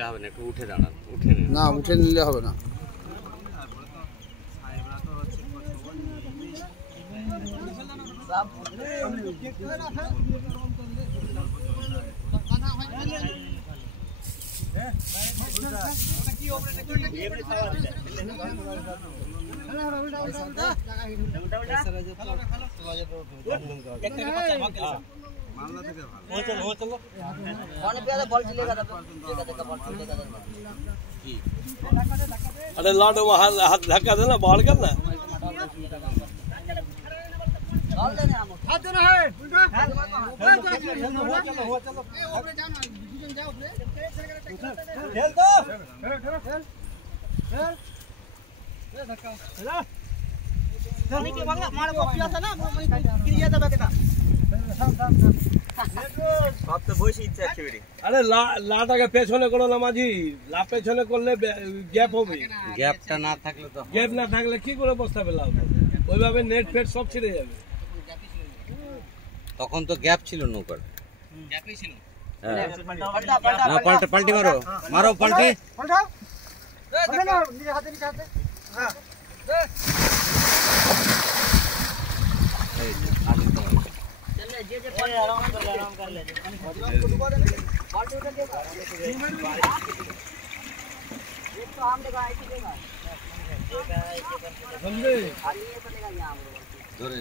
নিলে হবে না, একটু উঠে দাঁড়ান, উঠে নিন। না উঠে নিলে হবে না। अरे लाडो हाथ धक्का देना, बाहर करना। हाथ देना है। खेल दो। अरे लाटाকে পেছনে করো না মাঝি, লা পেছনে করলে গ্যাপ হবে। গ্যাপটা না থাকলে তো গ্যাপ না থাকলে কি করে বস্তা ফেলা হবে? ওইভাবে নেট ফেট সব ছিঁড়ে যাবে। তখন তো গ্যাপ ছিল নৌকার, গ্যাপই ছিল। হ্যাঁ না, পাল্টে পাল্টি মারো, মারো পাল্টি। उठाओ। नीचे हाथ नीचे हाथ। हां। चल आराम कर ले। बाल्टी उधर देगा। एक तो आम देगा, ऐसे देगा। समझे? और ये चलेगा यहां पर। ধরে